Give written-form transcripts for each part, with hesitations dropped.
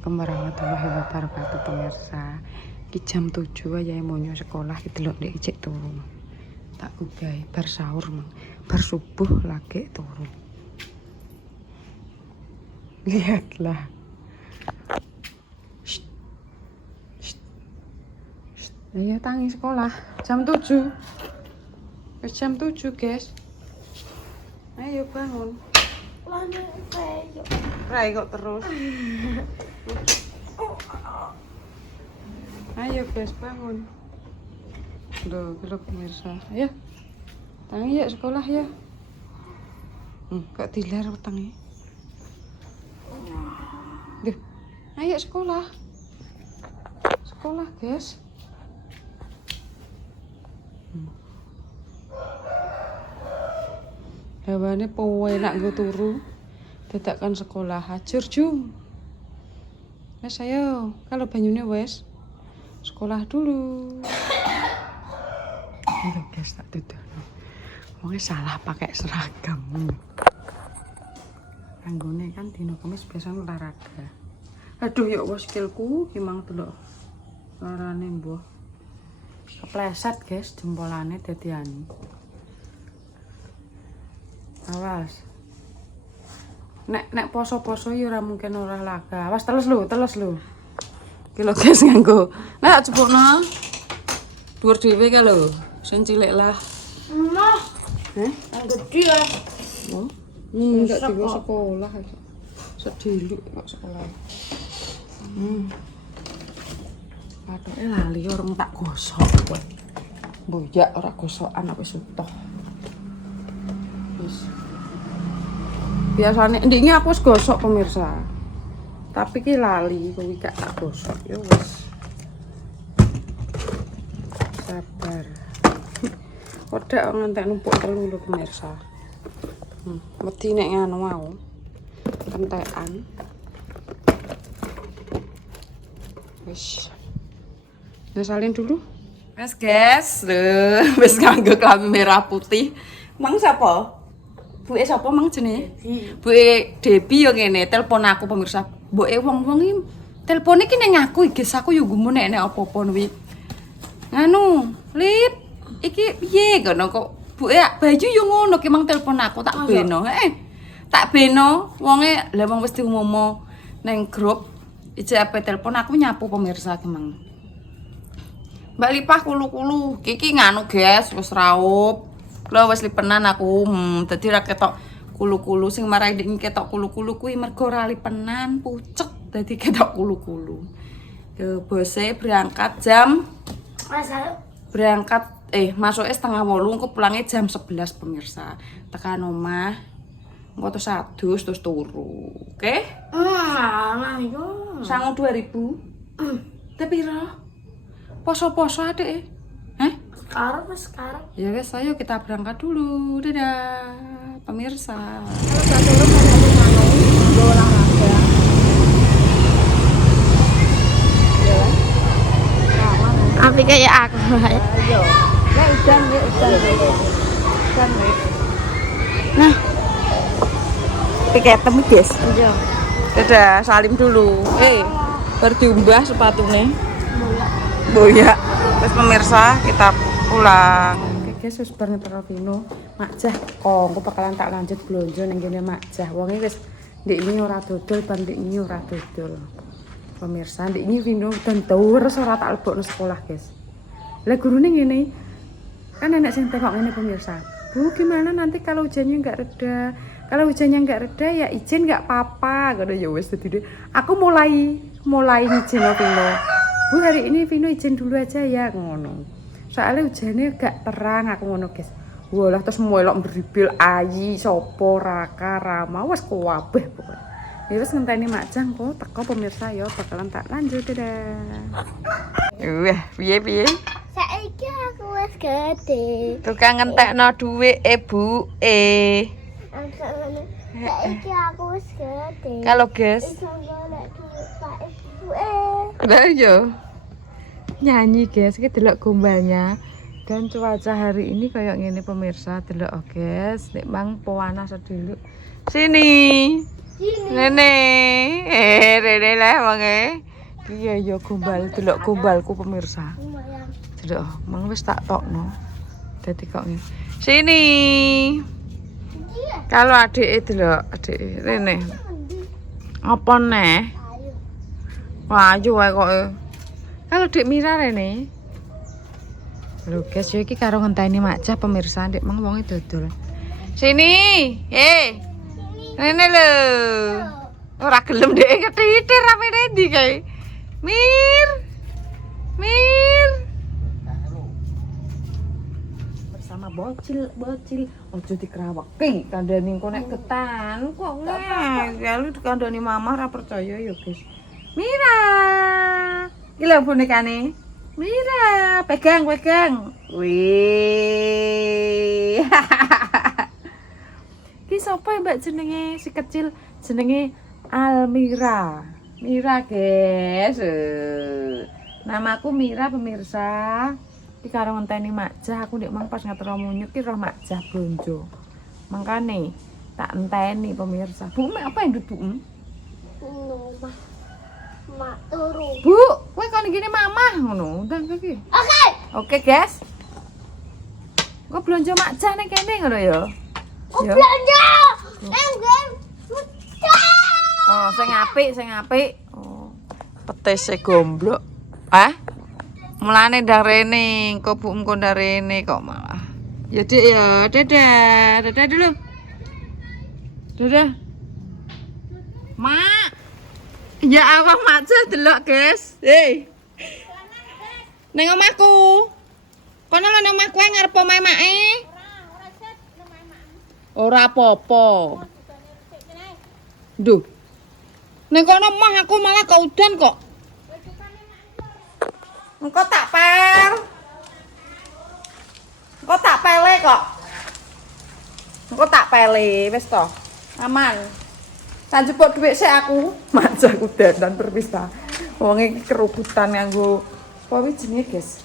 Assalamualaikum warahmatullahi wabarakatuh pemirsa. Ki jam 7 aja monyo sekolah ki delok ndek ijek turu. Tak ugahi bar sahur mang. Bar subuh lagi turu. Lihatlah. Shh. Shh. Shh. Ayo tangi sekolah jam 7. Jam 7, guys. Ayo bangun. Rai kok terus. Ayo guys bangun. Duh, belum pemirsa. Ayo. Tangi ya sekolah ya. Kok dilar tangi. Duh. Ayo sekolah. Sekolah, guys. Hawane powe nak nggo turu. Dadakan sekolah hajur jum. Wes ayo, kalau banyune wes sekolah dulu. Ayo guys tak tutup. Wong salah pakai seragam. Anggone kan dino Kamis biasa olahraga. Aduh ya wes skillku gimang delok. Larane mbuh. Kepleset guys jempolane dadi anu. Awas. Nek poso-poso ya ora mungkin olahraga. Awas teles lu. Ki lho guys nganggo. Nek jebokno. Dhuwur dhewe ka lho. Sing cilik lah. Mama. Yang gede ya. Oh. Enggak digo sekolah. Sedilik kok sekolah. Patoke lali orang tak gosok kowe. Boyak ora gosokan apa sutoh. Biasanya ndiknya aku wis gosok pemirsa. Tapi ki lali kuwi gak tak gosok ya wis. Sabar. Kodak ngantek numpuk telu lho pemirsa. Wedi nek ngono mau. Kentekan. Wis. Salin dulu. Wes guys, lho wis nganggo klambi merah putih. Mang sapa? Buke sapa mang jenenge? Buke Debi yo ngene, telepon aku pemirsa. Mboke wong-wong iki telpone iki ning aku iki, aku yo gumun nek apa-apa kuwi. Nganu, Lip, iki piye ngono kok buke baju yo ngono ki mang telepon aku tak beno. Tak beno wonge lha wong wis diumumno ning grup ICP telepon aku nyapu pemirsa ki mang. Mbak Lipah kulu-kulu, kiki nganu guys, wis raup. Lho wis lipenan aku, dadi ra ketok kulu-kulu sing marai ndek ketok kulu-kulu kuwi mergo ra lipenan, pucek dadi ketok kulu-kulu. Yo bose berangkat jam masuke 7:30 engko pulange jam 11 pemirsa. Tekan omah engko terus adus terus turu. Oke? Nah, itu. Sangu 2000. Tapi piro? Poso-poso adek. Sekarang. Ya guys, ayo kita berangkat dulu. Dadah, pemirsa. Tapi kayak aku. Ayo. Udan. Nah. Kayak temu, guys. Iya. Dadah, salim dulu. Berdiumbah sepatunya. Boya. Terus pemirsa, kita pulang. Oke guys, wis bar ngetero Vino. Makjah kok, aku bakalan tak lanjut blonjo ning kene Makjah. Wonge wis ndek ini ora dodol, ban ndek ini ora dodol. Pemirsa, ndek ini Vino dan terus ora tak lebokno sekolah, guys. Lah gurune ngene. Kan enak sing tengok ngene pemirsa. Bu, gimana nanti kalau hujannya enggak reda? Kalau hujannya enggak reda ya izin enggak apa-apa. Ngono ya wis dadi. Aku mulai ngizin Vino. Bu, hari ini Vino izin dulu aja ya ngono. Soalnya hujannya gak terang aku ngono guys. Walah terus melok beribil Ayi, Sopo, Raka, Rama wis kuwabeh pokoknya. Ya wis ngenteni Makjang kok teko pemirsa ya bakalan tak lanjut dadah. Wah, piye? Saiki aku wis gede. Tukang ngentekno dhuwit Bu. Saiki aku wis gede. Kalau guys. Iso golek duit Pak Ibu. Lah yo. Nyanyi guys, kita delok gombalnya dan cuaca hari ini kayak gini pemirsa delok guys, nek mang panas dulu. Sini. Rene. Rene lah wange. Iya ya gombal, delok gombalku pemirsa. Lumayan. Delok, mang wis tak tokno. Dadi kok ngene. Sini. Iya. Kalau adik delok, adik Rene. Apa neh? Ayo. Wah, ayo wae kok. Kalau Dik Mira Rene. Lho guys, yo iki karo ngenteni Makjah pemirsa, Dik mang wonge dodol. Sini. Rene lho. Ora gelem Dik ketitir rame ndi kae. Mir. Bersama bocil. Ojo dikraweki kandhani engko nek ketan. Kok ngelu dikandhani mamah ora percaya ya, guys. Mira. Iki lho bonekane. Mira, pegang. Wih. Ki sapa Mbak jenenge si kecil jenenge Almira. Mira, guys. Namaku Mira pemirsa. Iki karo ngenteni Makjah aku ndek mang pas ngetro munyuk ki roh Makjah blonjo. Mangkane tak enteni pemirsa. Bu, mek apa yang Bu? Mak turu. Bu, kowe kon ngene mamah ngono. Ndang iki. Oke. Oke, guys. Kok blonjo Makjah ning kene ngono ya? Ya. Belanja. Enggak. Oh, sing apik. Oh. Petese gomblok. Hah? Mulane ndang rene, kok Bu engko ndang rene kok malah. Ya, Dik ya. Dadah. Dadah dulu. Dadah. Mak. Ya Allah Makjah delok, guys. Hei. Ning omahku. Kono lho ning omahku ngarep omahe make. Ora apa-apa. Duh. Ning kono mah aku malah kaudan kok. Engko tak pel. Engko tak pele kok. Engko tak pele wis to. Aman. Tak jupuk dhuwit sik aku. Makjah aku dandan perpisah. Wong iki kerubutan nganggo apa wi jenenge, guys?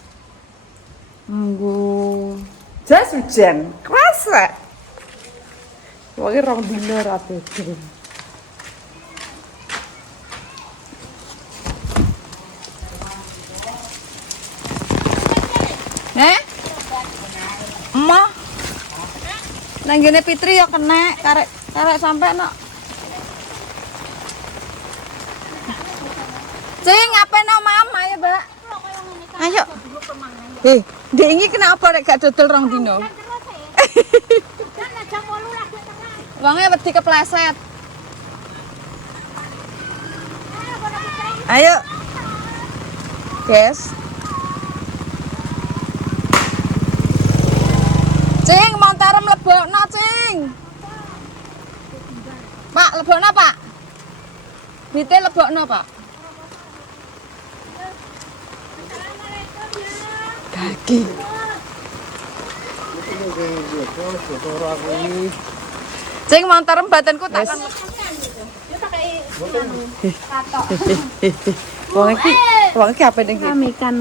Nganggo jas hujan. Kerasa. Wong iki rong dina ra dodol. Emak. Nang ngene Fitri ya kena karek sampe no. Cing, ngapain no mama ya, Mbak? Ayo. Ndek iki kenapa rek gak dodol rong dino? Wonge wedi kepleset. Ayo. Guys. Cing, montar mlebokno, Cing. Pak, lebokno, Pak. Bite lebokno, Pak. Kaki. Cing, montar badanku tak kan. Wong iki apa ning iki? Ikan.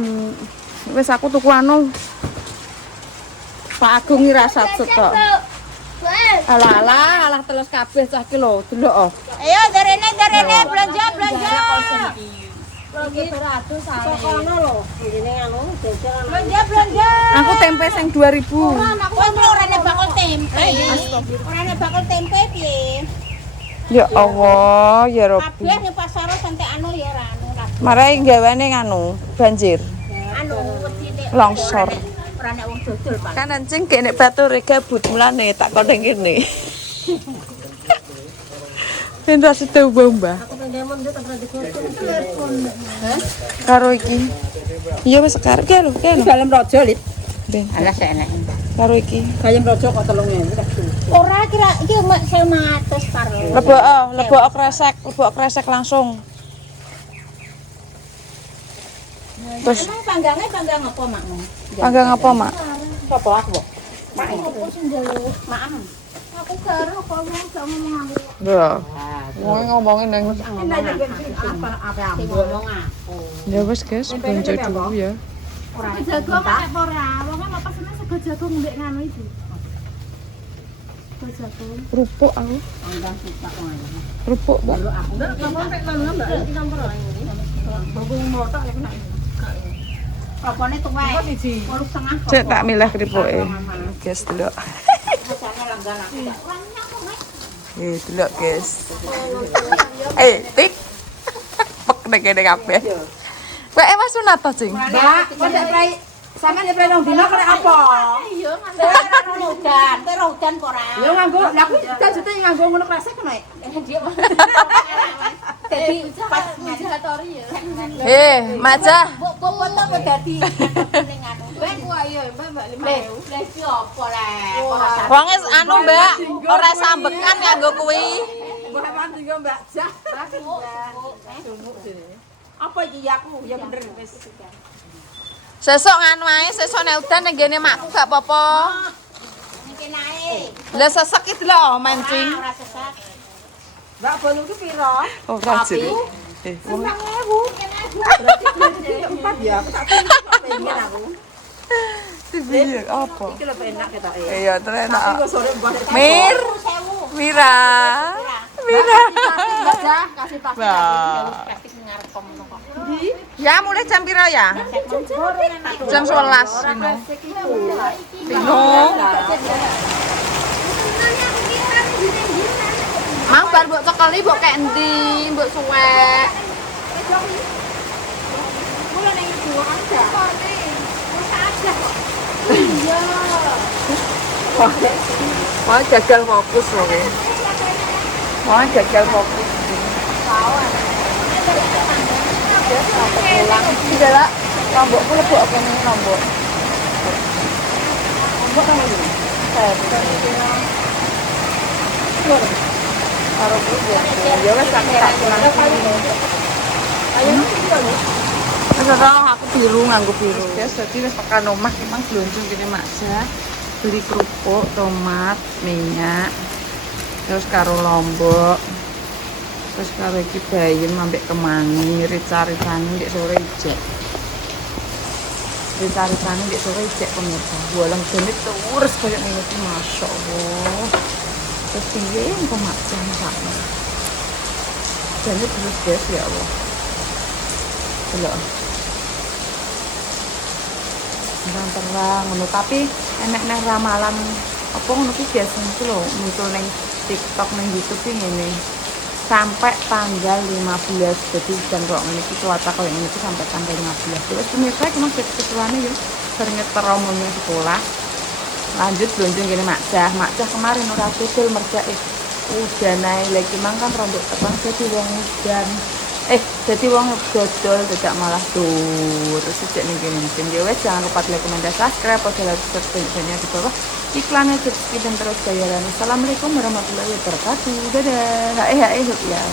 Wis aku tuku anu. Pak Agung rasa setok. Alah telus kabeh cah ki lho, delok. Ayo darene belanja. Belanja. Aku tempe sing 2000. Orane bakul tempe. Orane bakul tempe piye? Ya Allah, ya Rabbi. Kabeh ning pasar santai anu ya ora anu. Marai gawane nganu, banjir. Anu wedine Longsor. ora nek wong dodol, Pak. Kan anjing kene bature gabut mulane tak kok ning kene. Pindah situ Mbah. Karo iki. Iya wis sekarang ke lho. Dalem raja lip. Ben. Alah sik enek. Karo iki. Dalem raja kok 3.000 tak dulu. Ora kira iki mek 100 karo. Lebok kresek langsung. Terus Emang panggang apa makmu? panggang apa, Mak? Apa aku? Mak Aku sing njaluk. Maam. Aku karo kok wong gak ngomong aku. Lho. Wong ngomongin nang Apa ngomong aku. ya wis guys, bonjo dulu ya. Ora Jago mek ora. Wong apa seneng sego jago ngembek ngono iki. Kerupuk aku. Enggak suka malah. Kerupuk, Mbak. Kalau aku enggak sampai lalu Mbak. Iki nomor ini. Bagus motor ya kena. Kopone tuh wae. Kok siji. 8,5. Cek tak milah kerupuk guys dulu. Rasane langgan aku. Orangnya kok, Mas. Dulu guys. Tik. Pek nek kene kabeh. Kowe Mas Sunata, Cing. Mbak, kok ndak play sampean ndak play nang dino kena apa? Iya, nganggo udan. Terus udan kok ora. Yo nganggo, lah aku juta nganggo ngono krasek kena. Dadi pas mujahatori ya. Majah. Mbok foto kok dadi ning anu. Ben ku ayo Mbak 5.000. Lah iki apa rek? Ora Wong anu, Mbak, ora sambekan nganggo kuwi. Mbak mandi yo Mbak Jah. apa iki ya aku ya bener wis. Sesuk nganu ae, sesuk nek udan ning gene makku gak apa-apa. Niki nae. Lah sesek iki lho mancing. Ora sesat. Mbak bolu ki piro? Oh, rajin. Wong 1000. Empat ya, aku tak pengen aku. Iya, apa? Iki lebih enak ketoke. Iya, terenak. Kok sore mbok Mir, 1000. Mira. Mira. Aja kasih tas. Wah. Plastik ngarep kono kok. Ya mulai jam piro ya? Jam 11 Vino. Vino. Mang bar mbok cekeli mbok kek endi? Mbok suwek. Mulai ning dua aja. Iya. Wah, gagal fokus loh ya. Wah, gagal fokus. Pulang. Tidak lah. Lombokku lebok apa nih lombok? Lombok kan ini. Taruh dulu. Ya wes aku tak pulang. Aku biru nganggo biru. Ya jadi wis tekan omah emang blonjong kene makja. Beli kerupuk, tomat, minyak. Terus karo lombok. Terus karo iki bayem ambek kemangi, rica-ricane ndek sore ijek. Rica-ricane ndek sore ijek pemirsa. Bolang jenit terus koyo ngene iki masyaallah. Terus piye engko makja sakno. Jenit terus guys ya Allah. Delok. Terang ngono tapi enek neh ramalan apa ngono ki biasa iku lho muncul ning TikTok ning YouTube ki ngene. Sampai tanggal 15 jadi dan kok ngene iki cuaca koyo ngene iki sampai tanggal 15. Terus pemirsa iki mesti kesuwane yo sering nyeteromone sekolah. Lanjut blonjong kene Makjah kemarin ora dodol merjake. Udan ae lagi mangkan rombok tepang jadi wong udan. Jadi wong dodol tidak malah tuh terus sejak nih gini wes jangan lupa like, komen, dan subscribe pada subscribe-nya di bawah iklannya dan terus bayaran. Assalamualaikum warahmatullahi wabarakatuh. Dadah. Ya.